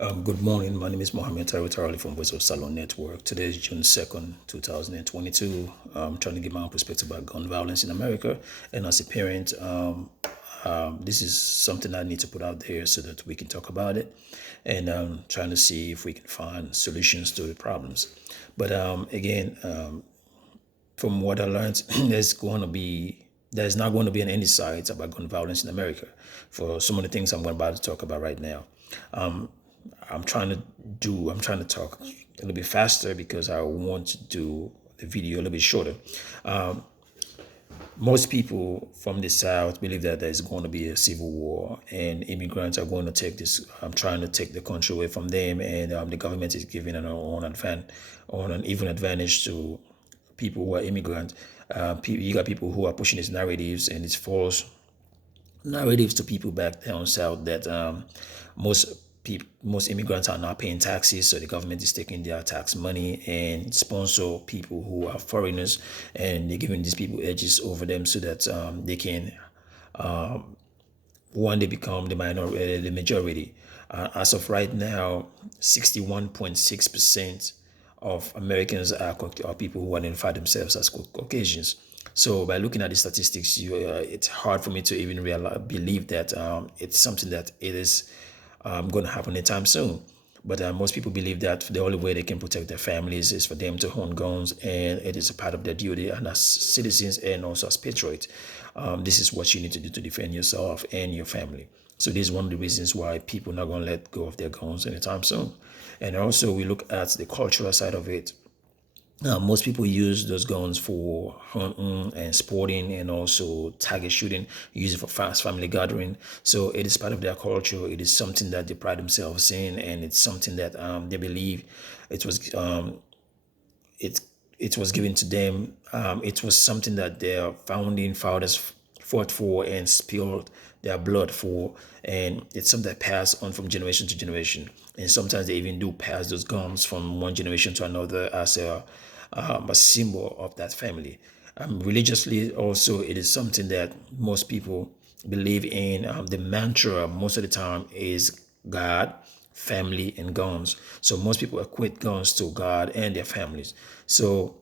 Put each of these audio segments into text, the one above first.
Good morning. My name is Mohammed Taritarali from Voice of Salon Network. Today is June 2nd, 2022. I'm trying to give my own perspective about gun violence in America. And as a parent, this is something I need to put out there so that we can talk about it and trying to see if we can find solutions to the problems. But again, from what I learned, there's not going to be any sides about gun violence in America for some of the things I'm about to talk about right now. I'm trying to talk a little bit faster because I want to do the video a little bit shorter. Most people from the South believe that there's going to be a civil war and immigrants are going to take this, trying to take the country away from them, and the government is giving on an even advantage to people who are immigrants. You got people who are pushing these narratives and it's false narratives to people back down south that most immigrants are not paying taxes, so the government is taking their tax money and sponsor people who are foreigners, and they're giving these people edges over them so that they can one day become the majority. As of right now, 61.6% of Americans are people who identify themselves as Caucasians. So by looking at the statistics, it's hard for me to even believe that it's something that it is going to happen anytime soon. But most people believe that the only way they can protect their families is for them to own guns, and it is a part of their duty. And as citizens and also as patriots, this is what you need to do to defend yourself and your family. So this is one of the reasons why people are not going to let go of their guns anytime soon. And also, we look at the cultural side of it. Most people use those guns for hunting and sporting and also target shooting, use it for fast family gathering. So it is part of their culture. It is something that they pride themselves in, and it's something that they believe it was it it was given to them. It was something that their founding fathers fought for and spilled their blood for, and it's something that passed on from generation to generation. And sometimes they even do pass those guns from one generation to another as a symbol of that family. Religiously, also, it is something that most people believe in. The mantra most of the time is God, family, and guns. So most people equate guns to God and their families. So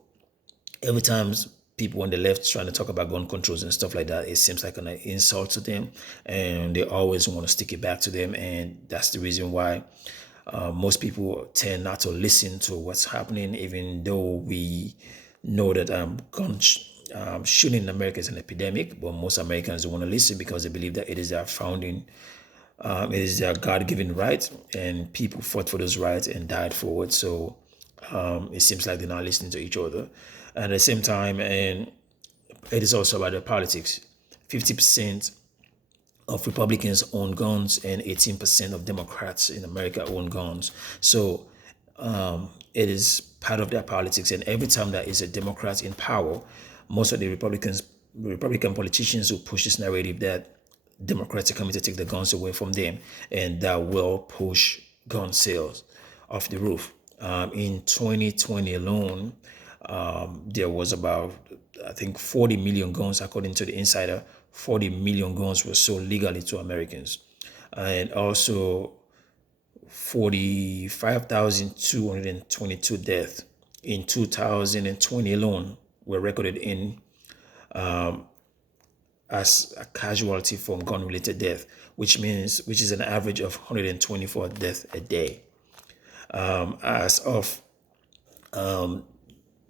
every time people on the left trying to talk about gun controls and stuff like that, it seems like an insult to them, and they always want to stick it back to them. And that's the reason why most people tend not to listen to what's happening, even though we know that shooting in America is an epidemic. But most Americans don't want to listen because they believe that it is their founding, it is their God-given right, and people fought for those rights and died for it. So it seems like they're not listening to each other. At the same time, and it is also about the politics. 50% of Republicans own guns, and 18% of Democrats in America own guns. So it is part of their politics. And every time there is a Democrat in power, most of the Republican politicians will push this narrative that Democrats are coming to take the guns away from them, and that will push gun sales off the roof. In 2020 alone, there was about, I think, 40 million guns, according to the Insider. 40 million guns were sold legally to Americans. And also 45,222 deaths in 2020 alone were recorded in as a casualty from gun-related death, which is an average of 124 deaths a day. As of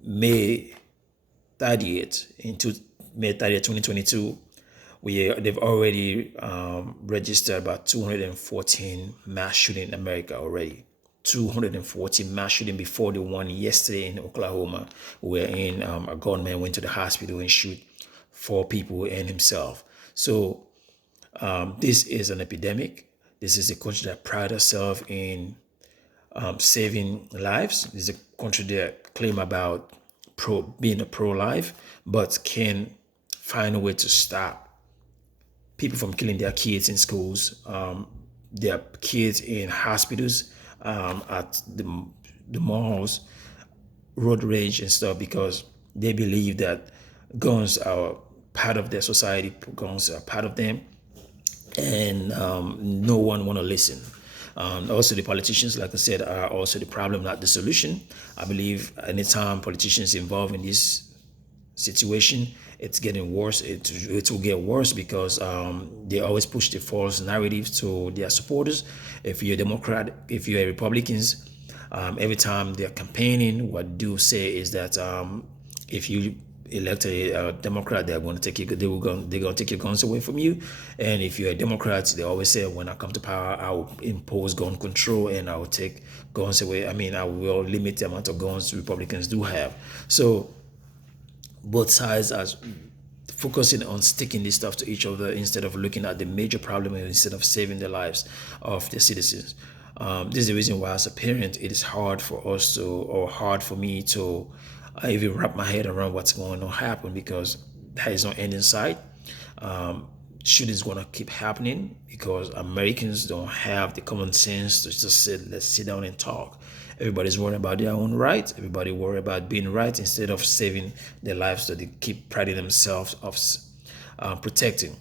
May 30th, May 30th, 2022, they've already registered about 214 mass shooting in America already. 214 mass shooting before the one yesterday in Oklahoma, wherein a gunman went to the hospital and shoot four people and himself. So this is an epidemic. This is a country that prides itself in saving lives. This is a country that claim about being a pro-life, but can find a way to stop people from killing their kids in schools, their kids in hospitals, at the malls, road rage and stuff, because they believe that guns are part of their society, guns are part of them, and no one want to listen. Also, the politicians, like I said, are also the problem, not the solution. I believe anytime politicians involved in this situation, it's getting worse. It will get worse because they always push the false narrative to their supporters. If you're a Democrat, if you're a Republicans, every time they're campaigning, what do say is that if you elect a Democrat, they're going to take you. They're going to take your guns away from you. And if you're a Democrat, they always say, when I come to power, I will impose gun control and I will take guns away. I mean, I will limit the amount of guns Republicans do have. So both sides are focusing on sticking this stuff to each other instead of looking at the major problem and instead of saving the lives of the citizens. This is the reason why, as a parent, it is hard for us to, or hard for me to even wrap my head around what's going to happen, because there is no end in sight. Shootings going to keep happening because Americans don't have the common sense to just say, let's sit down and talk. Everybody's worried about their own rights. Everybody worried about being right instead of saving their lives that they keep priding themselves of protecting.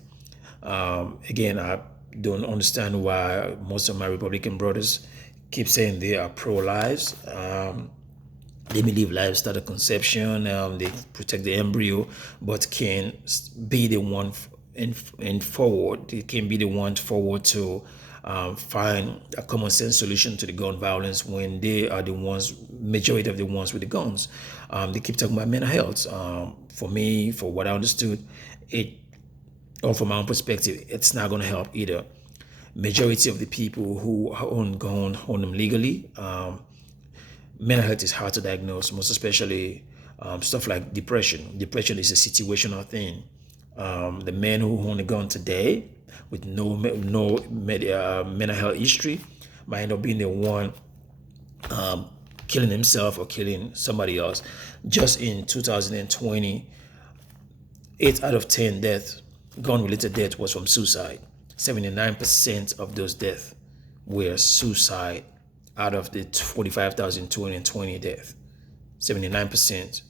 Again, I don't understand why most of my Republican brothers keep saying they are pro-lives. They believe life start at conception. They protect the embryo, but can be the one in forward. They can be the one forward to find a common sense solution to the gun violence when they are the ones, majority of the ones with the guns. They keep talking about mental health. For me, for what I understood, or from my own perspective, it's not going to help either. Majority of the people who own guns own them legally. Mental health is hard to diagnose, most especially stuff like depression. Depression is a situational thing. The man who own a gun today with no mental health history might end up being the one killing himself or killing somebody else. Just in 2020, 8 out of 10 deaths, gun-related death, was from suicide. 79% of those deaths were suicide out of the 45,220 deaths. 79%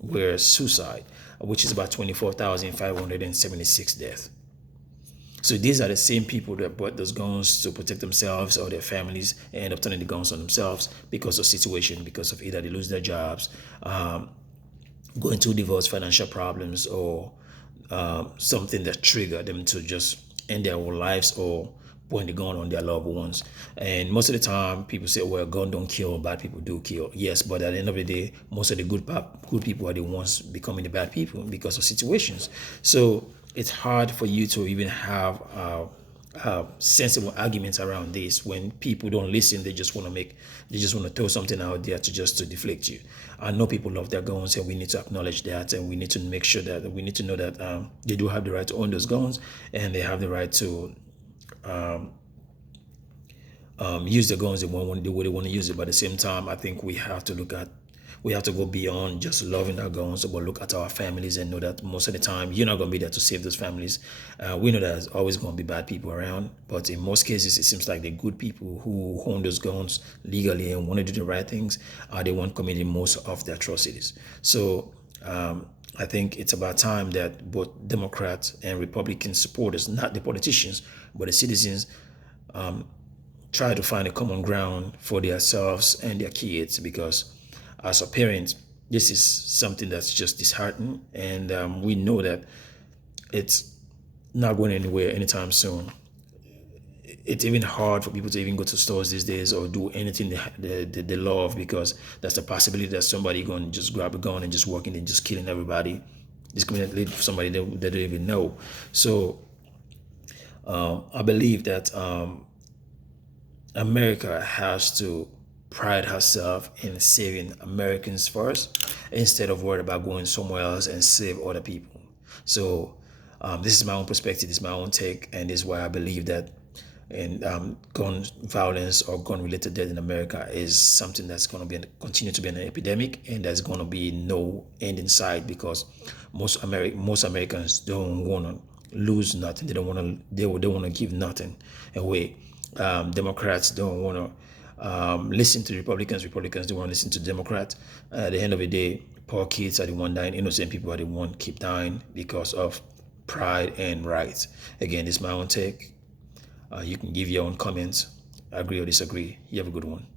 were suicide, which is about 24,576 deaths. So these are the same people that bought those guns to protect themselves or their families and end up turning the guns on themselves because of situation, because of either they lose their jobs, going through divorce, financial problems, or something that triggered them to just end their whole lives or point the gun on their loved ones. And most of the time, people say, well, gun don't kill, bad people do kill. Yes, but at the end of the day, most of the good people are the ones becoming the bad people because of situations. So it's hard for you to even have sensible arguments around this when people don't listen. They just want to throw something out there to deflect you. I know people love their guns, and we need to acknowledge that, and we need to make sure that we need to know that they do have the right to own those guns, and they have the right to use the guns the way they want to use it. But at the same time, I think we have to go beyond just loving our guns, but look at our families and know that most of the time you're not going to be there to save those families. We know that there's always going to be bad people around, but in most cases, it seems like the good people who own those guns legally and want to do the right things are the ones committing most of the atrocities. So I think it's about time that both Democrats and Republican supporters, not the politicians, but the citizens, try to find a common ground for themselves and their kids, because as a parent, this is something that's just disheartening, and we know that it's not going anywhere anytime soon. It's even hard for people to even go to stores these days or do anything they love, because that's the possibility that somebody going to just grab a gun and just walking and just killing everybody, discriminating somebody they don't even know. So I believe that America has to pride herself in saving Americans first instead of worried about going somewhere else and save other people. So this is my own perspective, this is my own take, and this is why I believe that gun violence or gun-related death in America is something that's going to continue to be an epidemic, and there's going to be no end in sight, because most Americans don't want to lose nothing. They don't want to. They don't want to give nothing away. Democrats don't want to listen to Republicans. Republicans don't want to listen to Democrats. At the end of the day, poor kids are the one dying. Innocent people are the one keep dying because of pride and rights. Again, this is my own take. You can give your own comments, agree or disagree. You have a good one.